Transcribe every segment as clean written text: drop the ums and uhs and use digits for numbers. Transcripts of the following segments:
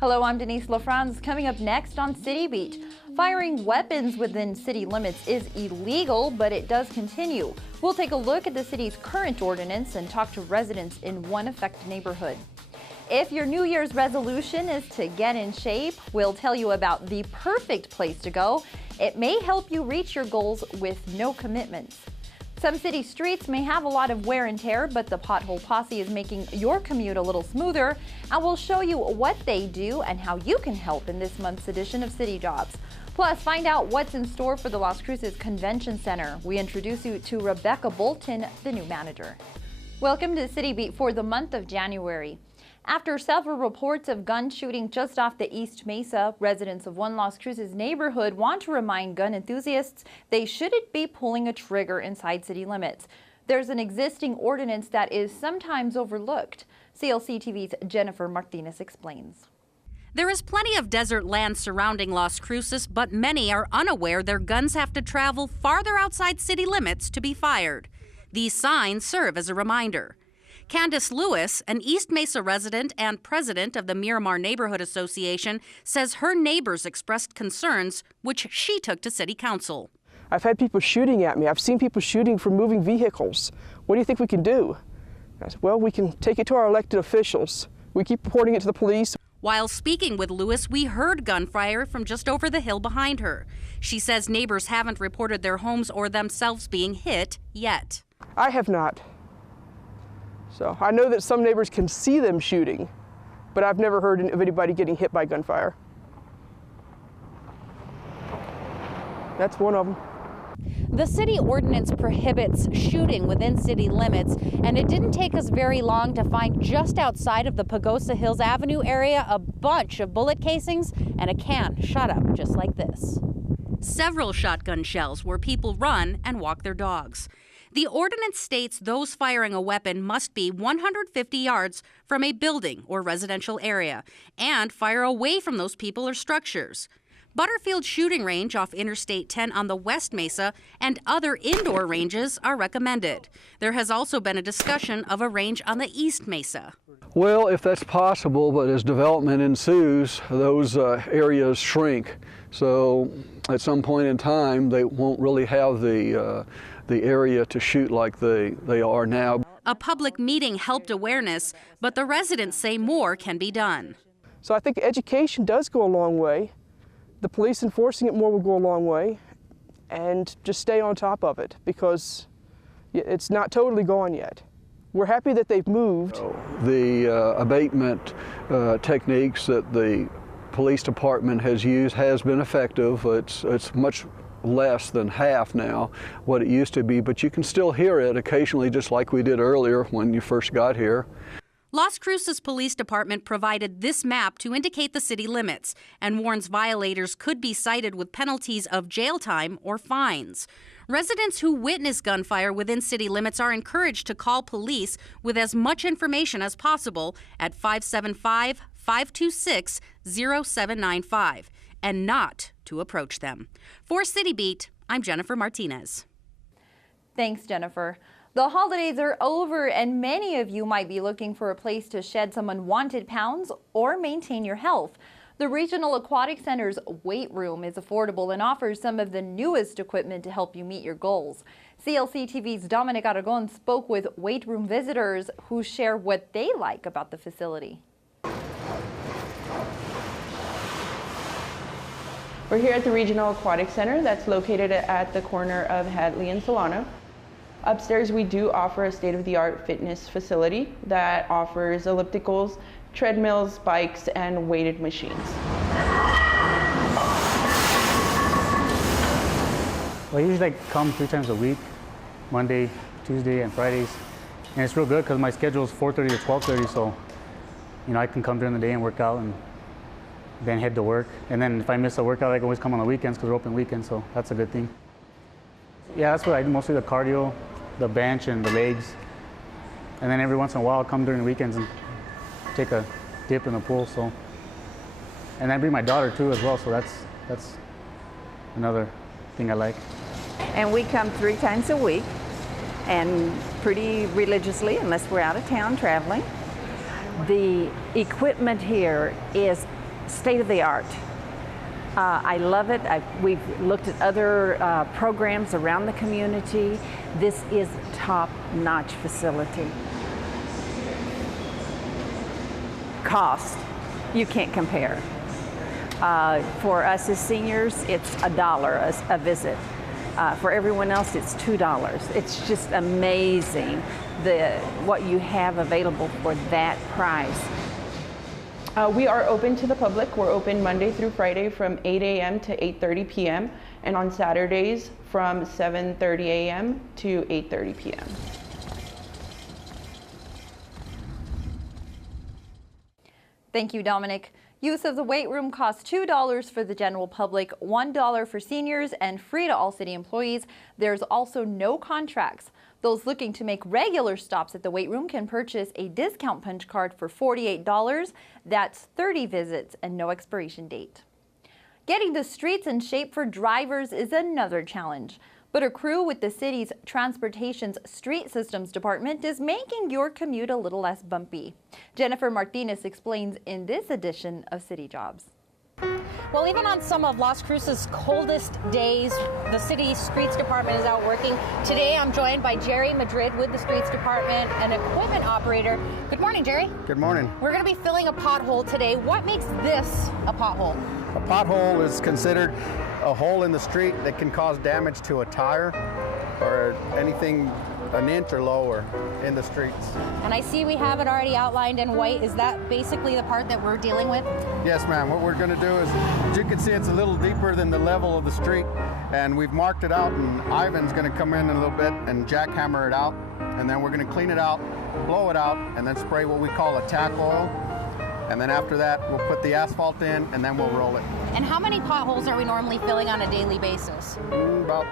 Hello, I'm Denise LaFrance. Coming up next on City Beat. Firing weapons within city limits is illegal, but it does continue. We'll take a look at the city's current ordinance and talk to residents in one affected neighborhood. If your New Year's resolution is to get in shape, we'll tell you about the perfect place to go. It may help you reach your goals with no commitments. Some city streets may have a lot of wear and tear, but the Pothole Posse is making your commute a little smoother, and we'll show you what they do and how you can help in this month's edition of City Jobs. Plus, find out what's in store for the Las Cruces Convention Center. We introduce you to Rebecca Bolton, the new manager. Welcome to City Beat for the month of January. After several reports of gun shooting just off the East Mesa, residents of one Las Cruces neighborhood want to remind gun enthusiasts they shouldn't be pulling a trigger inside city limits. There's an existing ordinance that is sometimes overlooked. CLC TV's Jennifer Martinez explains. There is plenty of desert land surrounding Las Cruces, but many are unaware their guns have to travel farther outside city limits to be fired. These signs serve as a reminder. Candace Lewis, an East Mesa resident and president of the Miramar Neighborhood Association, says her neighbors expressed concerns, which she took to City Council. I've had people shooting at me. I've seen people shooting from moving vehicles. What do you think we can do? I said, well, we can take it to our elected officials. We keep reporting it to the police. While speaking with Lewis, we heard gunfire from just over the hill behind her. She says neighbors haven't reported their homes or themselves being hit yet. I have not. So I know that some neighbors can see them shooting, but I've never heard of anybody getting hit by gunfire. That's one of them. The city ordinance prohibits shooting within city limits, and it didn't take us very long to find just outside of the Pagosa Hills Avenue area a bunch of bullet casings and a can shot up just like this. Several shotgun shells where people run and walk their dogs. The ordinance states those firing a weapon must be 150 yards from a building or residential area and fire away from those people or structures. Butterfield Shooting Range off Interstate 10 on the West Mesa and other indoor ranges are recommended. There has also been a discussion of a range on the East Mesa. Well, if that's possible, but as development ensues, those areas shrink. So at some point in time, they won't really have the area to shoot like they are now. A public meeting helped awareness, but the residents say more can be done. So I think education does go a long way. The police enforcing it more will go a long way, and just stay on top of it because it's not totally gone yet. We're happy that they've moved. The abatement techniques that the police department has used has been effective. It's much less than half now what it used to be, but you can still hear it occasionally, just like we did earlier when you first got here. Las Cruces Police Department provided this map to indicate the city limits and warns violators could be cited with penalties of jail time or fines. Residents who witness gunfire within city limits are encouraged to call police with as much information as possible at 575-526-0795 and not to approach them. For City Beat, I'm Jennifer Martinez. Thanks, Jennifer. The holidays are over, and many of you might be looking for a place to shed some unwanted pounds or maintain your health. The Regional Aquatic Center's weight room is affordable and offers some of the newest equipment to help you meet your goals. CLC TV's Dominic Aragon spoke with weight room visitors who share what they like about the facility. We're here at the Regional Aquatic Center that's located at the corner of Hadley and Solano. Upstairs, we do offer a state-of-the-art fitness facility that offers ellipticals, treadmills, bikes, and weighted machines. Well, I usually come 3 times a week, Monday, Tuesday, and Fridays. And it's real good because my schedule is 4:30 to 12:30, so I can come during the day and work out and then head to work. And then if I miss a workout, I can always come on the weekends because we're open weekends, so that's a good thing. Yeah, that's what I do, mostly the cardio, the bench, and the legs. And then every once in a while, I'll come during the weekends and take a dip in the pool. So, and I bring my daughter too as well, so that's another thing I like. And we come 3 times a week, and pretty religiously, unless we're out of town traveling. The equipment here is state of the art. I love it. We've looked at other programs around the community. This is a top-notch facility. Cost, you can't compare. For us as seniors, it's $1 a visit. For everyone else, it's $2. It's just amazing what you have available for that price. We are open to the public. We're open Monday through Friday from 8 a.m. to 8:30 p.m. and on Saturdays from 7:30 a.m. to 8:30 p.m. Thank you, Dominic. Use of the weight room costs $2 for the general public, $1 for seniors, and free to all city employees. There's also no contracts. Those looking to make regular stops at the weight room can purchase a discount punch card for $48. That's 30 visits and no expiration date. Getting the streets in shape for drivers is another challenge, but a crew with the city's Transportation's Street Systems Department is making your commute a little less bumpy. Jennifer Martinez explains in this edition of City Jobs. Well, even on some of Las Cruces' coldest days, the city streets department is out working. Today, I'm joined by Jerry Madrid with the streets department, an equipment operator. Good morning, Jerry. Good morning. We're going to be filling a pothole today. What makes this a pothole? A pothole is considered a hole in the street that can cause damage to a tire or anything an inch or lower in the streets. And I see we have it already outlined in white. Is that basically the part that we're dealing with? Yes, ma'am. What we're going to do is, as you can see, it's a little deeper than the level of the street, and we've marked it out, and Ivan's going to come in a little bit and jackhammer it out, and then we're going to clean it out, blow it out, and then spray what we call a tack oil. And then after that, we'll put the asphalt in, and then we'll roll it. And how many potholes are we normally filling on a daily basis? About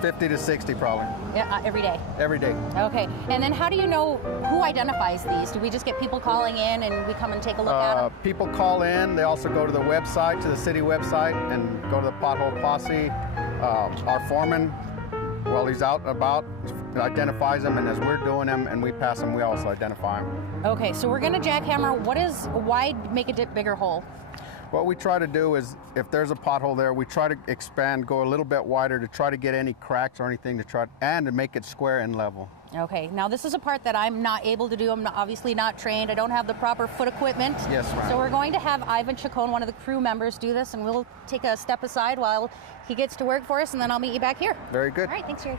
50 to 60 probably. Yeah, every day? Every day. Okay. And then how do you know who identifies these? Do we just get people calling in and we come and take a look at them? People call in. They also go to the website, to the city website, and go to the pothole posse. Our foreman, while he's out and about, identifies them, and as we're doing them and we pass them, we also identify them. Okay, so we're going to jackhammer. Why make a bigger hole? What we try to do is, if there's a pothole there, we try to expand, go a little bit wider to try to get any cracks or anything to make it square and level. Okay, now this is a part that I'm not able to do. I'm obviously not trained. I don't have the proper foot equipment. Yes, ma'am. So we're going to have Ivan Chacon, one of the crew members, do this, and we'll take a step aside while he gets to work for us, and then I'll meet you back here. Very good. All right, thanks, Jerry.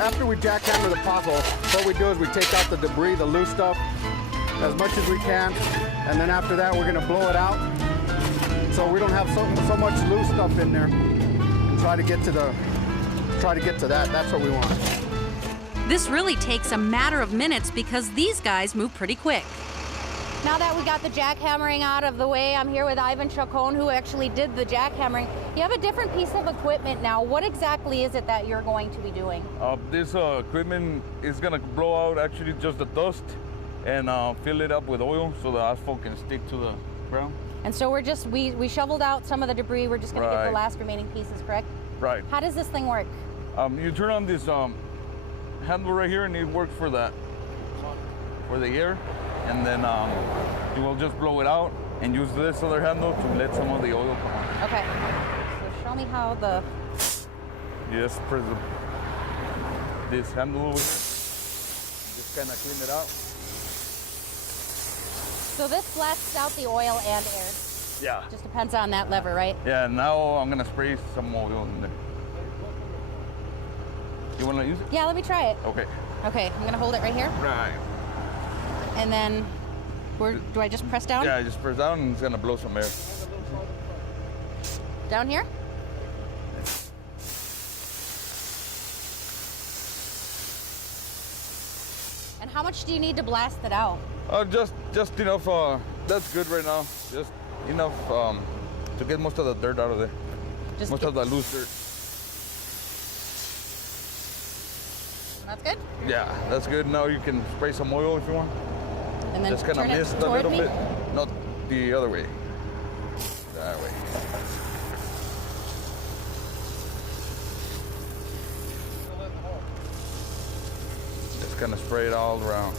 After we jackhammer the pothole, what we do is we take out the debris, the loose stuff, as much as we can, and then after that we're going to blow it out so we don't have so much loose stuff in there. And try to get to that. That's what we want. This really takes a matter of minutes because these guys move pretty quick. Now that we got the jackhammering out of the way, I'm here with Ivan Chacon, who actually did the jackhammering. You have a different piece of equipment now. What exactly is it that you're going to be doing? This equipment is going to blow out actually just the dust and fill it up with oil so the asphalt can stick to the ground. And so we shoveled out some of the debris. We're just going to get the last remaining pieces, correct? Right. How does this thing work? You turn on this handle right here and it works for the air. And then you will just blow it out and use this other handle to let some of the oil come on. Okay. So show me how You just press this handle over here. Just kind of clean it out. So this blasts out the oil and air? Yeah. Just depends on that lever, right? Yeah, now I'm going to spray some oil in there. You want to use it? Yeah, let me try it. Okay. Okay, I'm going to hold it right here. Right. And then, do I just press down? Yeah, just press down and it's gonna blow some air. Down here? And how much do you need to blast it out? Just enough, that's good right now. Just enough to get most of the dirt out of there. Most of the loose dirt. That's good? Yeah, that's good. Now you can spray some oil if you want. And then just kind of mist a little bit. Not the other way. That way. gonna spray it all around.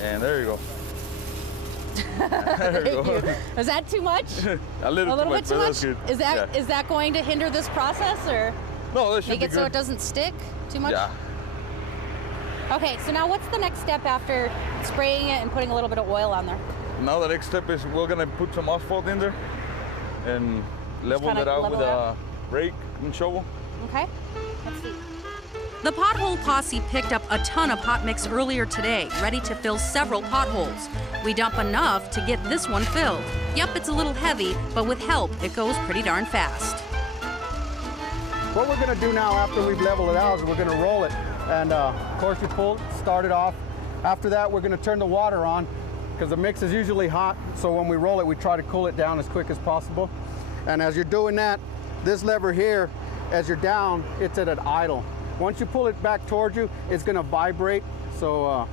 And there you go. There you go. Is that too much? A little bit too much? Good. Is that going to hinder this process, or no, that should make be it good. so it doesn't stick too much? Yeah. Okay, so now what's the next step after spraying it and putting a little bit of oil on there? Now the next step is we're gonna put some asphalt in there and level it out with a rake and shovel. Okay, let's see. The pothole posse picked up a ton of hot mix earlier today, ready to fill several potholes. We dump enough to get this one filled. Yep, it's a little heavy, but with help, it goes pretty darn fast. What we're gonna do now after we've leveled it out is we're gonna roll it. And of course we start it off. After that, we're gonna turn the water on because the mix is usually hot. So when we roll it, we try to cool it down as quick as possible. And as you're doing that, this lever here, as you're down, it's at an idle. Once you pull it back towards you, it's gonna vibrate. So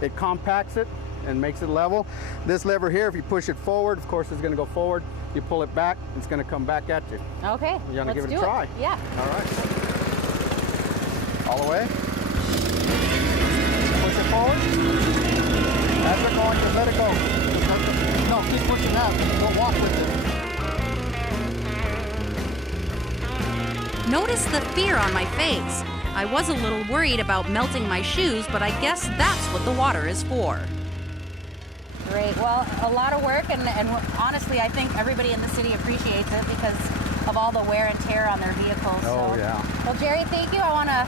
it compacts it and makes it level. This lever here, if you push it forward, of course it's gonna go forward. You pull it back, it's gonna come back at you. Okay, You wanna give it a try? Yeah. All right. All the way. Push it forward. As you're going, just let it go. No, keep pushing out. Don't walk with it. Notice the fear on my face. I was a little worried about melting my shoes, but I guess that's what the water is for. Great. Well, a lot of work, and honestly, I think everybody in the city appreciates it because of all the wear and tear on their vehicles. Oh, yeah. Well, Jerry, thank you. I want to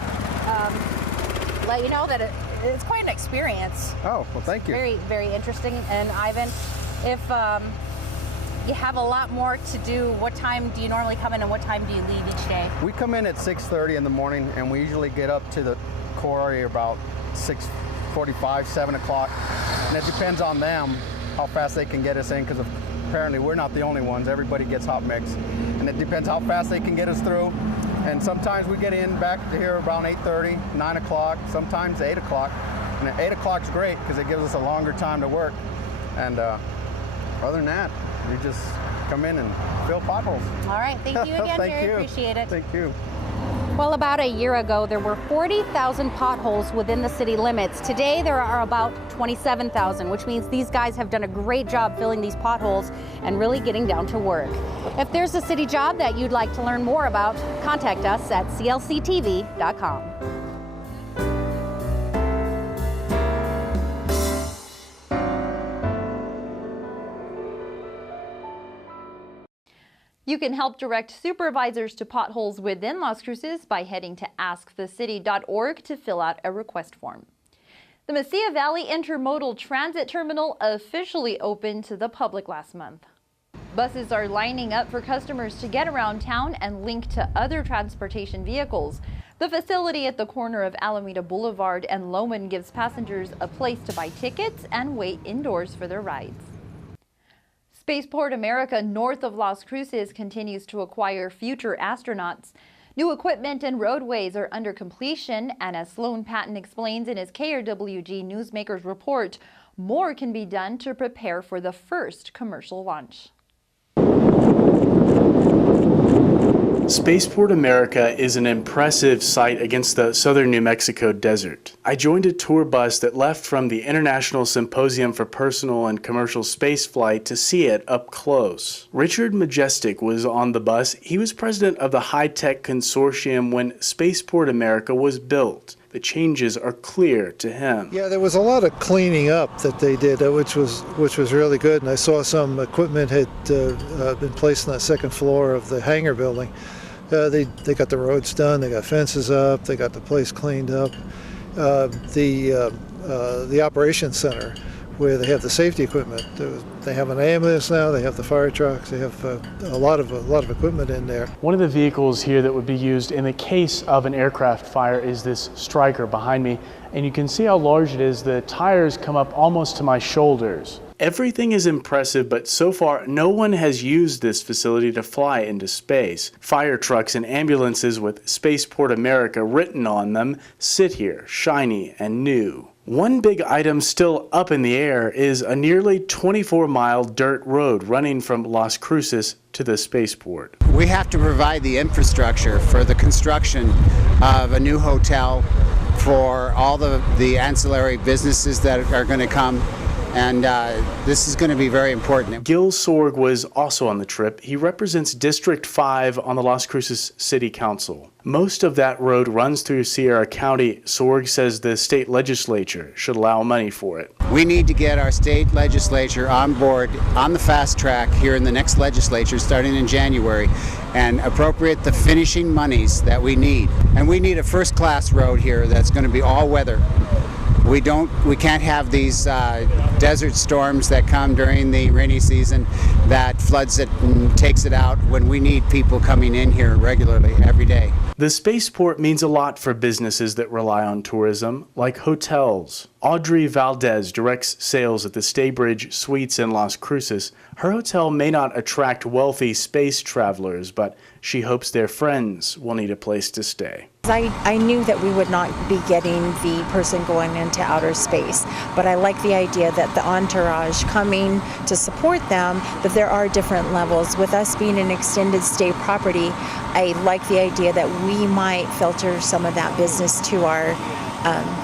let you know that it's quite an experience. Oh, well, thank you. Very, very interesting. And Ivan, if you have a lot more to do, what time do you normally come in and what time do you leave each day? We come in at 6:30 in the morning, and we usually get up to the quarry about 6:45, 7 o'clock. And it depends on them how fast they can get us in, because apparently we're not the only ones. Everybody gets hot mix. And it depends how fast they can get us through. And sometimes we get in back to here around 8:30, 9 o'clock, sometimes 8 o'clock. And 8 o'clock's great because it gives us a longer time to work. And other than that, we just come in and fill potholes. All right, thank you again, Thank Jerry. you. Appreciate it. Thank you. Well, about a year ago, there were 40,000 potholes within the city limits. Today, there are about 27,000, which means these guys have done a great job filling these potholes and really getting down to work. If there's a city job that you'd like to learn more about, contact us at clctv.com. You can help direct supervisors to potholes within Las Cruces by heading to askthecity.org to fill out a request form. The Mesilla Valley Intermodal Transit Terminal officially opened to the public last month. Buses are lining up for customers to get around town and link to other transportation vehicles. The facility at the corner of Alameda Boulevard and Loman gives passengers a place to buy tickets and wait indoors for their rides. Spaceport America north of Las Cruces continues to acquire future astronauts. New equipment and roadways are under completion, and as Sloan Patton explains in his KRWG Newsmakers report, more can be done to prepare for the first commercial launch. Spaceport America is an impressive sight against the southern New Mexico desert. I joined a tour bus that left from the International Symposium for Personal and Commercial Spaceflight to see it up close. Richard Majestic was on the bus. He was president of the High-Tech Consortium when Spaceport America was built. The changes are clear to him. Yeah, there was a lot of cleaning up that they did, which was really good. And I saw some equipment had been placed on the second floor of the hangar building. They got the roads done, they got fences up, they got the place cleaned up. The operations center, where they have the safety equipment, they have an ambulance now, they have the fire trucks, they have a lot of equipment in there. One of the vehicles here that would be used in the case of an aircraft fire is this Stryker behind me, and you can see how large it is. The tires come up almost to my shoulders. Everything is impressive, but so far no one has used this facility to fly into space. Fire trucks and ambulances with Spaceport America written on them sit here, shiny and new. One big item still up in the air is a nearly 24-mile dirt road running from Las Cruces to the spaceport. We have to provide the infrastructure for the construction of a new hotel for all the ancillary businesses that are going to come. And this is going to be very important. Gil Sorg was also on the trip. He represents District 5 on the Las Cruces City Council. Most of that road runs through Sierra County. Sorg says the state legislature should allow money for it. We need to get our state legislature on board on the fast track here in the next legislature starting in January and appropriate the finishing monies that we need. And we need a first-class road here that's going to be all weather. We can't have these desert storms that come during the rainy season that floods it and takes it out when we need people coming in here regularly every day. The spaceport means a lot for businesses that rely on tourism, like hotels. Audrey Valdez directs sales at the Staybridge Suites in Las Cruces. Her hotel may not attract wealthy space travelers, but she hopes their friends will need a place to stay. I knew that we would not be getting the person going into outer space, but I like the idea that the entourage coming to support them, that there are different levels. With us being an extended stay property, I like the idea that we might filter some of that business to our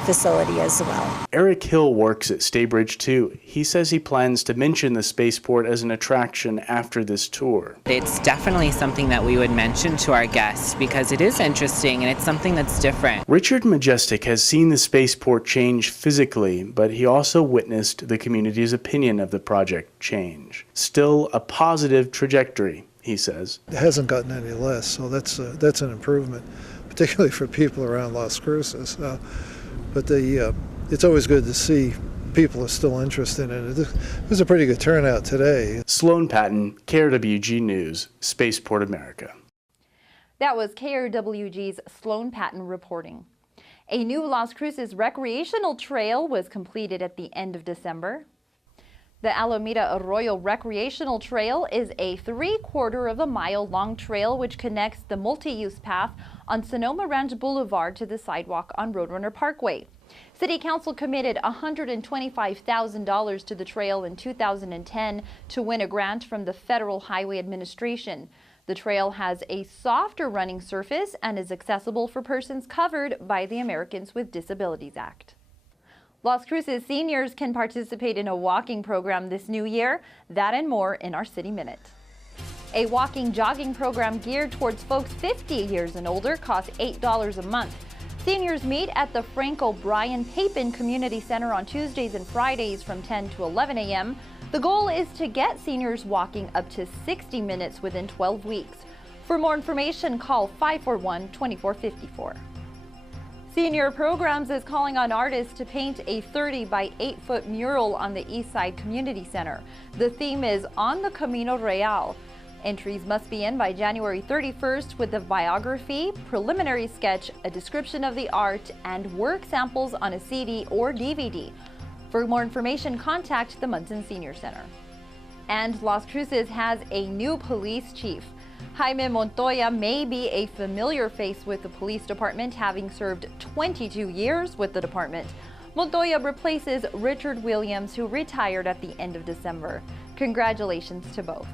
facility as well. Eric Hill works at Staybridge too. He says he plans to mention the spaceport as an attraction after this tour. It's definitely something that we would mention to our guests because it is interesting and it's something that's different. Richard Majestic has seen the spaceport change physically, but he also witnessed the community's opinion of the project change. Still a positive trajectory, he says. It hasn't gotten any less, so that's an improvement, particularly for people around Las Cruces. But it's always good to see people are still interested in it. It was a pretty good turnout today. Sloan Patton, KRWG News, Spaceport America. That was KRWG's Sloan Patton reporting. A new Las Cruces recreational trail was completed at the end of December. The Alameda Arroyo Recreational Trail is a 3/4 of a mile long trail which connects the multi-use path on Sonoma Ranch Boulevard to the sidewalk on Roadrunner Parkway. City Council committed $125,000 to the trail in 2010 to win a grant from the Federal Highway Administration. The trail has a softer running surface and is accessible for persons covered by the Americans with Disabilities Act. Las Cruces seniors can participate in a walking program this new year. That and more in our City Minute. A walking jogging program geared towards folks 50 years and older costs $8 a month. Seniors meet at the Frank O'Brien Papin Community Center on Tuesdays and Fridays from 10 to 11 a.m. The goal is to get seniors walking up to 60 minutes within 12 weeks. For more information, call 541-2454. Senior Programs is calling on artists to paint a 30 by 8 foot mural on the East Side Community Center. The theme is On the Camino Real. Entries must be in by January 31st with a biography, preliminary sketch, a description of the art, and work samples on a CD or DVD. For more information, contact the Munson Senior Center. And Las Cruces has a new police chief. Jaime Montoya may be a familiar face with the police department, having served 22 years with the department. Montoya replaces Richard Williams, who retired at the end of December. Congratulations to both.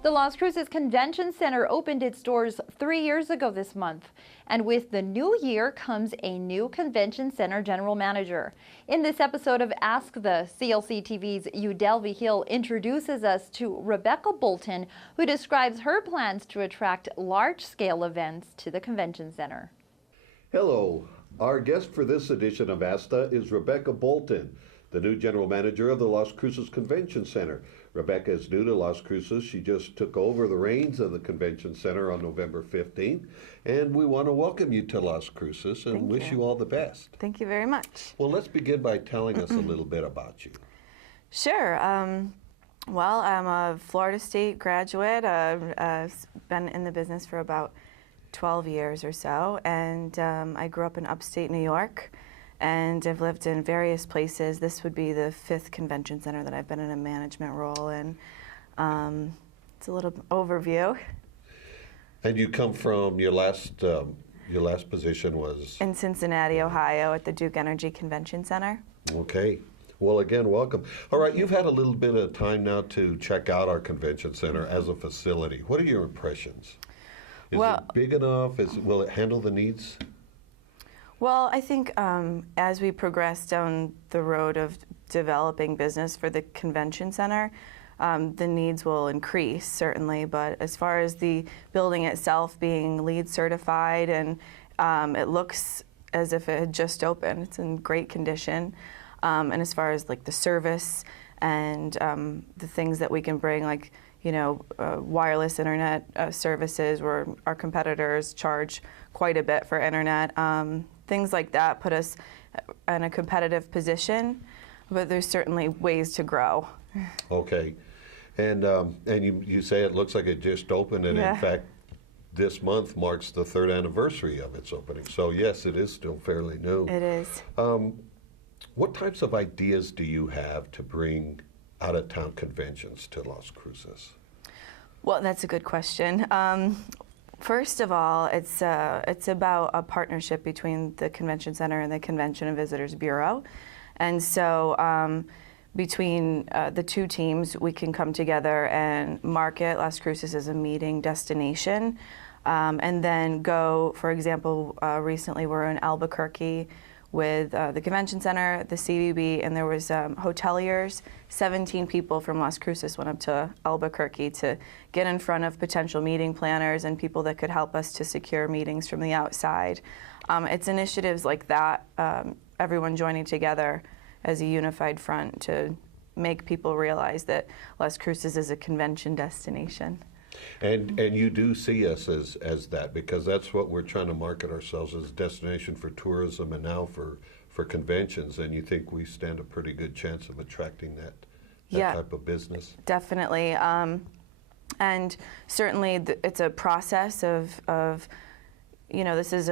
The Las Cruces Convention Center opened its doors 3 years ago this month, and with the new year comes a new Convention Center General Manager. In this episode of Ask the CLC TV's Udelvi Hill introduces us to Rebecca Bolton, who describes her plans to attract large-scale events to the Convention Center. Hello, our guest for this edition of ASTA is Rebecca Bolton, the new General Manager of the Las Cruces Convention Center. Rebecca is new to Las Cruces. She just took over the reins of the Convention Center on November 15th, and we want to welcome you to Las Cruces and wish you all the best. Thank you very much. Well, let's begin by telling us a little bit about you. Sure. Well, I'm a Florida State graduate. I've been in the business for about 12 years or so, and I grew up in upstate New York. And I've lived in various places. This would be the 5th convention center that I've been in a management role in. It's a little overview. And you come from your last position was? In Cincinnati, Ohio, at the Duke Energy Convention Center. Okay. Well, again, welcome. All right, you've had a little bit of time now to check out our convention center as a facility. What are your impressions? Is it big enough? Will it handle the needs? Well, I think as we progress down the road of developing business for the convention center, the needs will increase, certainly. But as far as the building itself being LEED certified, and it looks as if it had just opened. It's in great condition. And as far as like the service and the things that we can bring, like, you know, wireless internet services, where our competitors charge quite a bit for internet. Things like that put us in a competitive position, but there's certainly ways to grow. Okay. And you say it looks like it just opened, and Yeah. in fact, this month marks the 3rd anniversary of its opening. So yes, it is still fairly new. It is. What types of ideas do you have to bring out-of-town conventions to Las Cruces? Well, that's a good question. First of all, it's about a partnership between the Convention Center and the Convention and Visitors Bureau. And so between the two teams, we can come together and market Las Cruces as a meeting destination. And then go, for example, recently we're in Albuquerque with the Convention Center, the CVB, and there was hoteliers. 17 people from Las Cruces went up to Albuquerque to get in front of potential meeting planners and people that could help us to secure meetings from the outside. It's initiatives like that, everyone joining together as a unified front to make people realize that Las Cruces is a convention destination. And you do see us as that, because that's what we're trying to market ourselves as, a destination for tourism and now for conventions, and you think we stand a pretty good chance of attracting that Yeah, type of business? Definitely. And certainly it's a process of, you know, this is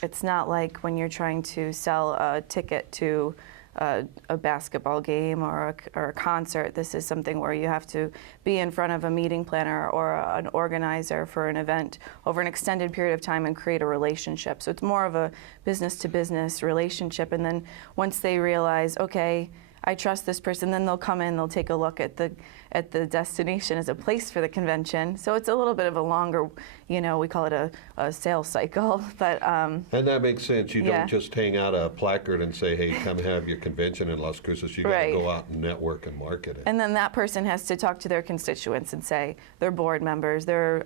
it's not like when you're trying to sell a ticket to a basketball game or a concert. This is something where you have to be in front of a meeting planner or an organizer for an event over an extended period of time and create a relationship. So it's more of a business-to-business relationship. And then once they realize, okay, I trust this person, then they'll come in, they'll take a look at the destination as a place for the convention. So it's a little bit of a longer, you know, we call it a sales cycle. But and that makes sense. You yeah. don't just hang out a placard and say, hey, come have your convention in Las Cruces. You got to Right. go out and network and market it. And then that person has to talk to their constituents and say, their board members, their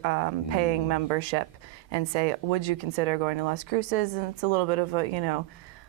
paying membership, and say, would you consider going to Las Cruces? And it's a little bit of a, you know,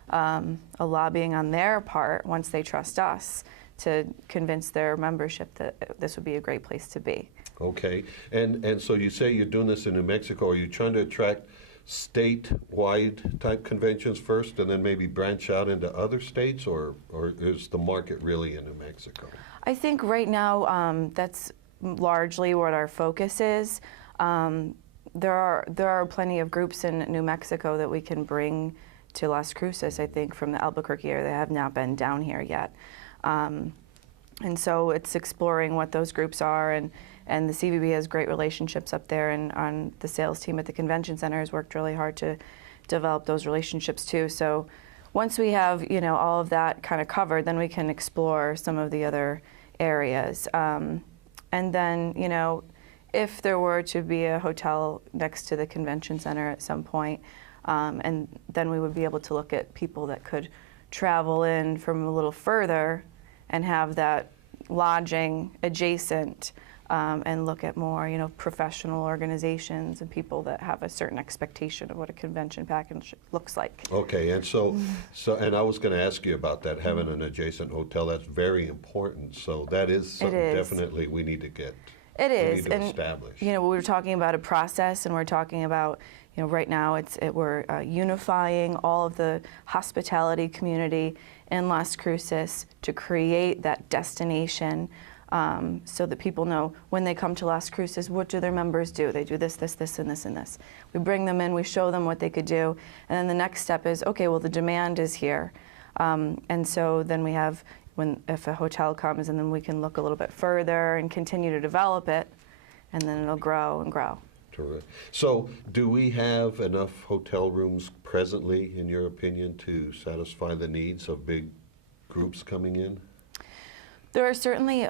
a lobbying on their part once they trust us to convince their membership that this would be a great place to be. Okay, and so you say you're doing this in New Mexico. Are you trying to attract statewide type conventions first and then maybe branch out into other states, or is the market really in New Mexico? I think right now that's largely what our focus is. There are plenty of groups in New Mexico that we can bring to Las Cruces, I think, from the Albuquerque area. They have not been down here yet. And so it's exploring what those groups are, and the CVB has great relationships up there, and on the sales team at the Convention Center has worked really hard to develop those relationships too. So once we have, you know, all of that kind of covered, then we can explore some of the other areas. And then, you know, if there were to be a hotel next to the Convention Center at some point, and then we would be able to look at people that could travel in from a little further and have that lodging adjacent, and look at more, you know, professional organizations and people that have a certain expectation of what a convention package looks like. Okay, and so and I was going to ask you about that, having an adjacent hotel. That's very important. So that is something definitely we need to get. It is, we need to and establish. You know, we were talking about a process, and we're talking about, you know, right now we're unifying all of the hospitality community in Las Cruces to create that destination, so that people know when they come to Las Cruces, what do their members do? They do this, this, this, and this, and this. We bring them in, we show them what they could do, and then the next step is, okay, well, the demand is here. And so then we have, if a hotel comes, and then we can look a little bit further and continue to develop it, and then it'll grow and grow. Terrific. So do we have enough hotel rooms presently, in your opinion, to satisfy the needs of big groups coming in? There are certainly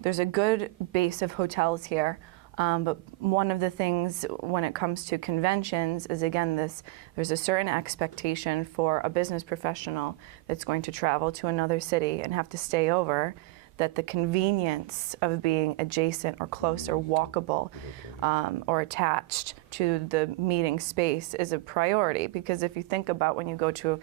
there's a good base of hotels here. But one of the things when it comes to conventions is, again, there's a certain expectation for a business professional that's going to travel to another city and have to stay over, that the convenience of being adjacent or close or walkable or attached to the meeting space is a priority. Because if you think about when you go to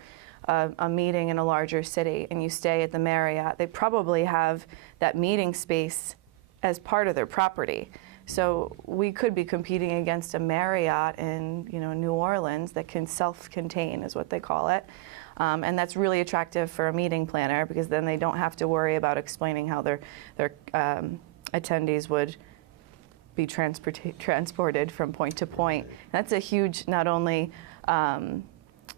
a meeting in a larger city and you stay at the Marriott, they probably have that meeting space as part of their property. So we could be competing against a Marriott in New Orleans that can self-contain, is what they call it. And that's really attractive for a meeting planner, because then they don't have to worry about explaining how their attendees would be transported from point to point. That's a huge, not only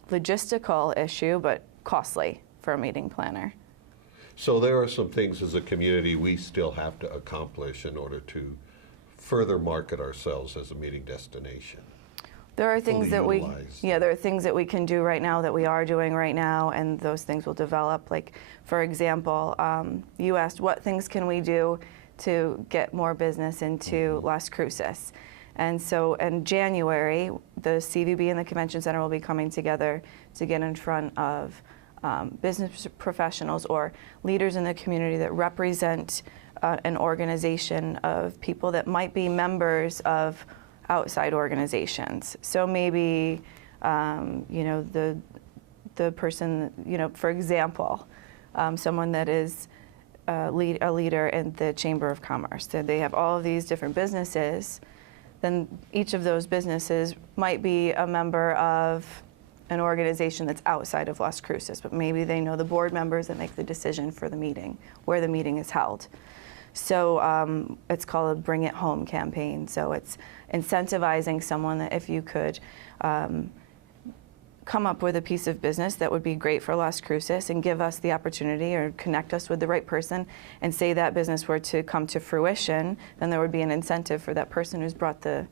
logistical issue, but costly for a meeting planner. So there are some things as a community we still have to accomplish in order to further market ourselves as a meeting destination. There are things that there are things that we can do right now, that we are doing right now, and those things will develop. Like, for example, you asked what things can we do to get more business into Las Cruces. And so in January, the CVB and the Convention Center will be coming together to get in front of business professionals or leaders in the community that represent an organization of people that might be members of outside organizations. So maybe, the person, for example, someone that is a leader in the Chamber of Commerce. So they have all of these different businesses. Then each of those businesses might be a member of an organization that's outside of Las Cruces, but maybe they know the board members that make the decision for the meeting, where the meeting is held. So it's called a Bring It Home campaign. So it's incentivizing someone that if you could come up with a piece of business that would be great for Las Cruces and give us the opportunity or connect us with the right person, and say that business were to come to fruition, then there would be an incentive for that person who's brought the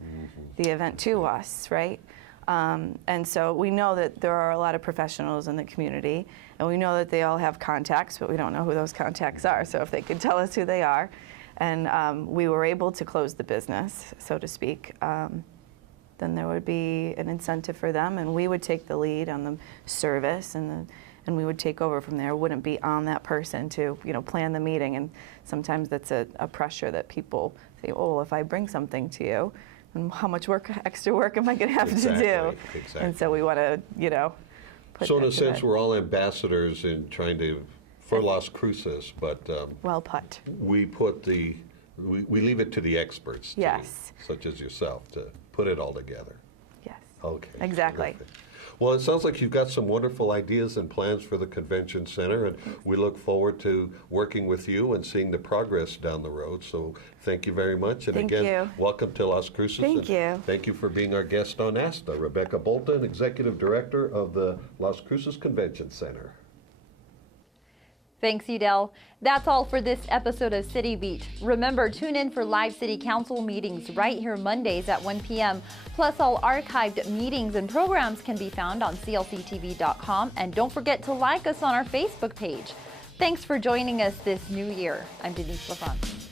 event to us, right? And so we know that there are a lot of professionals in the community, and we know that they all have contacts, but we don't know who those contacts are. So if they could tell us who they are, and we were able to close the business, so to speak, then there would be an incentive for them, and we would take the lead on the service, and we would take over from there. It wouldn't be on that person to plan the meeting, and sometimes that's a pressure that people say, oh, well, if I bring something to you, and how much extra work am I going to have to do? Exactly. And so we want to, put so in a that sense, we're all ambassadors in trying to, for Las Cruces, but well put. We put we leave it to the experts, yes, such as yourself, to put it all together. Yes. Okay. Exactly. Terrific. Well, it sounds like you've got some wonderful ideas and plans for the Convention Center, and we look forward to working with you and seeing the progress down the road. So thank you very much. And thank again, you. Welcome to Las Cruces. Thank you. Thank you for being our guest on ASTA. Rebecca Bolton, Executive Director of the Las Cruces Convention Center. Thanks, Udell. That's all for this episode of City Beat. Remember, tune in for live City Council meetings right here Mondays at 1 p.m. Plus, all archived meetings and programs can be found on clctv.com. And don't forget to like us on our Facebook page. Thanks for joining us this new year. I'm Denise LaFrance.